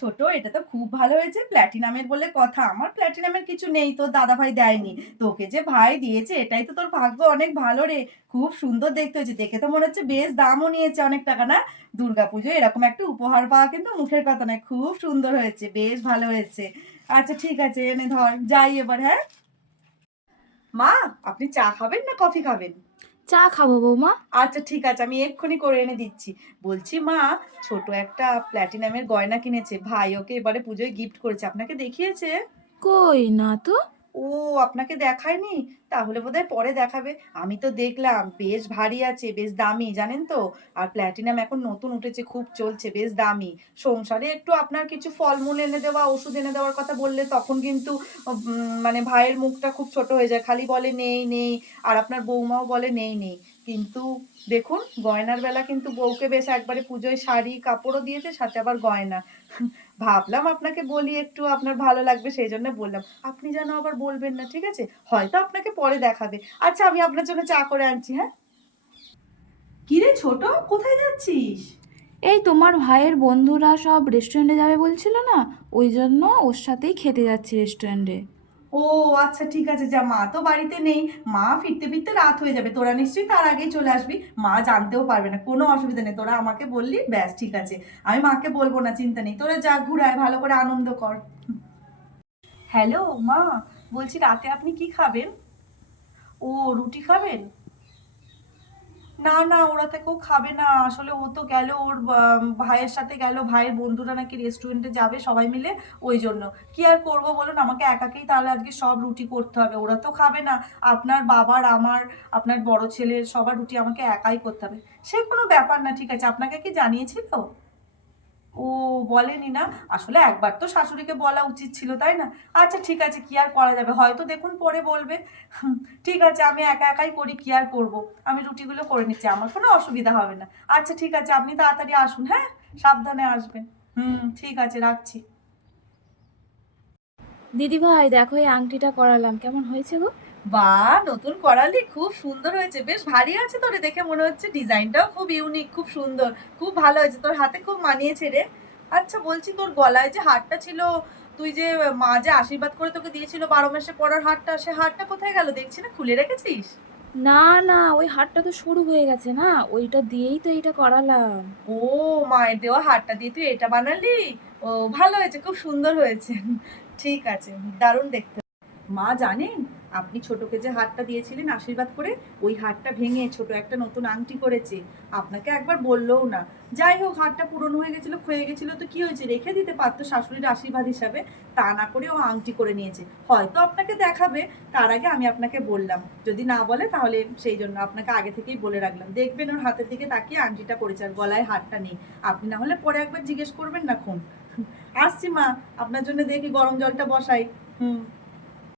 ছোট, এটা তো খুব ভালো হয়েছে প্ল্যাটিনামের বলে কথা। আমার প্ল্যাটিনামের কিছু নেই, তোর দাদা ভাই দেয়নি। তোকে যে ভাই দিয়েছে, এটাই তো তোর ভাগ্য অনেক ভালো রে। খুব সুন্দর দেখতে হয়েছে, দেখে তো মনে হচ্ছে বেশ দামও নিয়েছে অনেক টাকা, না? দুর্গাপুজো এরকম একটা উপহার পাওয়া কিন্তু মুখের কথা নয়, খুব সুন্দর হয়েছে, বেশ ভালো হয়েছে। আচ্ছা ঠিক আছে, এনে ধর, যাই এবার হ্যাঁ? মা, আপনি চা খাবেন না কফি খাবেন? চা খাব বৌমা। আচ্ছা ঠিক আছে আমি এক্ষুনি করে এনে দিচ্ছি। বলছি মা ছোট একটা প্ল্যাটিনামের গয়না কিনেছে। ভাই ওকে এবারে পুজোয় গিফট করেছে। আপনাকে দেখিয়েছে? কই না তো? ও আপনাকে দেখায়নি? তাহলে বোধহয় পরে দেখাবে। আমি তো দেখলাম, বেশ ভারী আছে, বেশ দামি, জানেন তো? আর প্ল্যাটিনাম এখন নতুন উঠেছে, খুব চলছে, বেশ দামি। সংসারে একটু আপনার কিছু ফলমূল এনে দেওয়া, ওষুধ এনে দেওয়ার কথা বললে তখন কিন্তু মানে ভাইয়ের মুখটা খুব ছোট হয়ে যায়। খালি বলে, নেই নেই। আর আপনার বৌমাও বলে, নেই নেই। কিন্তু দেখুন গয়নার বেলা কিন্তু বউকে বেশ একবারে পুজোয় শাড়ি কাপড়ও দিয়েছে সাথে আবার গয়না। ভাবলাম আপনাকে বলি একটু আপনার ভালো লাগবে সেই জন্য বললাম আপনি যেন আবার বলবেন না ঠিক আছে? হয়তো আপনাকে পরে দেখাবে। আচ্ছা আমি আপনার জন্য চা করে আনছি হ্যাঁ? কিরে ছোট কোথায় যাচ্ছিস? এই তোমার ভাইয়ের বন্ধুরা সব রেস্টুরেন্টে যাবে বলছিল না? ওই জন্য ওর সাথেই খেতে যাচ্ছি রেস্টুরেন্টে ও আচ্ছা ঠিক আছে, যা, মা তো বাড়িতে নেই। মা ফিরতে ফিরতে রাত হয়ে যাবে। তোরা নিশ্চয়ই তার আগেই চলে আসবি। মা জানতেও পারবে না, কোনো অসুবিধা নেই। তোরা আমাকে বললি, ব্যাস, ঠিক আছে। আমি মাকে বলব না, চিন্তা নেই। তোরা যা ঘুরায় ভালো করে আনন্দ কর। হ্যালো, মা, বলছি রাতে আপনি কি খাবেন? ও, রুটি খাবেন? না না, ওরা থেকেও খাবে না। আসলে ও তো গেল, ওর ভাইয়ের সাথে গেল, ভাইয়ের বন্ধুরা নাকি রেস্টুরেন্টে যাবে সবাই মিলে, ওই জন্য। কি আর করব বলুন? আমাকে একাকেই তাহলে আজকে সব রুটি করতে হবে। ওরা তো খাবে না। আপনার বাবার, আমার, আপনার বড় ছেলের সবার রুটি আমাকে একাই করতে হবে। সে কোনো ব্যাপার না, ঠিক আছে। আপনাকে কি জানিয়েছিল? বলেনি না? আসলে একবার তো শাশুড়িকে বলা উচিত ছিল তাই না? আচ্ছা ঠিক আছে কি আর করা যাবে? হয়তো দেখুন পরে বলবে। ঠিক আছে আমি একা একাই করি কি আর করব? আমি রুটিগুলো করে নিচ্ছি আমার কোনো অসুবিধা হবে না। আচ্ছা ঠিক আছে আপনি তাড়াতাড়ি আসুন হ্যাঁ? সাবধানে আসবেন। হুম ঠিক আছে রাখছি। দিদি ভাই দেখো এই আংটিটা করালাম কেমন হয়েছে গো? বা নতুন করালি খুব সুন্দর হয়েছে বেশ ভারী আছে তোরে দেখে মনে হচ্ছে ডিজাইনটাও খুব ইউনিক খুব সুন্দর খুব ভালো হয়েছে তোর হাতে খুব মানিয়েছে রে। আচ্ছা বলছি তোর গলায় যে হারটা ছিল তুই যে মা যে আশীর্বাদ করে তোকে দিয়েছিল বারো মাসে পরার হারটা সে হারটা কোথায় গেল? দেখছি না খুলে রেখেছিস? না না ওই হারটা তো শুরু হয়ে গেছে না ওইটা দিয়েই তো এইটা করালাম। ও মায়ের দেওয়া হারটা দিয়ে তুই এটা বানালি? ও ভালো হয়েছে খুব সুন্দর হয়েছে। ঠিক আছে দারুণ দেখতে। মা জানেন আপনি ছোটকে যে হারটা দিয়েছিলেন আশীর্বাদ করে, ওই হারটা ভেঙে ছোট একটা নতুন আংটি করেছে। আপনাকে একবার বললোও না। যাই হোক হারটা পুরনো হয়ে গেছিল, ক্ষয়ে গেছিল, তো কি হয়েছে? রেখে দিতে পারতো শাশুড়ির আশীর্বাদ হিসাবে, তা না করে ও আংটি করে নিয়েছে। হয়তো আপনাকে দেখাবে, তার আগে আমি আপনাকে বললাম। যদি না বলে, তাহলে সেই জন্য আপনাকে আগে থেকেই বলে রাখলাম। দেখবেন ওর হাতের দিকে তাকিয়ে আংটিটা পড়েছে, আর গলায় হারটা নেই। আপনি না হলে পরে একবার জিজ্ঞেস করবেন না খুন। আসছি মা, আপনার জন্য দেখি গরম জলটা বসাই। হুম।